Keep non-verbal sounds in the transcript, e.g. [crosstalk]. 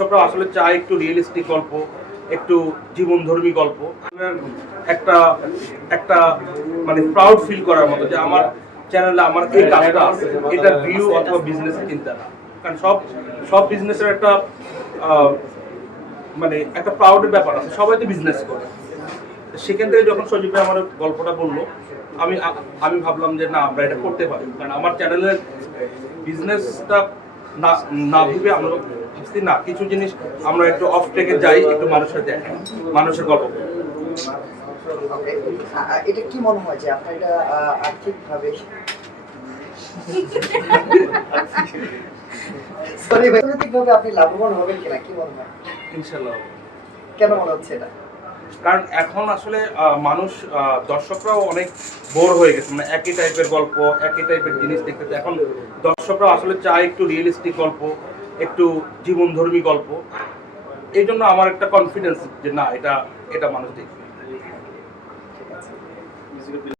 দর্শকরা আসলে চায় একটু রিয়েলিস্টিক গল্প, একটু জীবনধর্মী গল্প। একটা একটা মানে প্রাউড ফিল করার মতো যে আমার চ্যানেলে আমার এই কাজটা আছে এটা ভিউ অথবা বিজনেসের চিন্তা না। কারণ সব সব বিজনেসের একটা মানে একটা প্রাউডের ব্যাপার আছে। সবাই তো বিজনেস করে। সেখান থেকে যখন সজীব ভাই আমার গল্পটা বলল, আমি আমি ভাবলাম যে না, আমরা এটা করতে পারি। কারণ আমার চ্যানেলের বিজনেসটা না না ভেবে আমরা ভাবছি না কিছু জিনিস আমরা একটু অফ ট্রেকে যাই একটু মানুষের দেখাই মানুষের গল্প এটা কি মনে হয় যে আপনার এটা আর্থিকভাবে? [laughs] সরি ভাই আপনি লাভবান হবেন কিনা কি মনে হয়? ইনশাল্লাহ। কেন মনে হচ্ছে এটা? কারণ এখন আসলে মানুষ দর্শকরাও অনেক বোর হয়ে গেছে। মানে একই টাইপের গল্প, একই টাইপের জিনিস দেখতে এখন দর্শকরা আসলে চায় একটু রিয়েলিস্টিক গল্প, একটু জীবনধর্মী গল্প। এই জন্য আমার একটা কনফিডেন্স যে না, এটা এটা মানুষ দেখবে।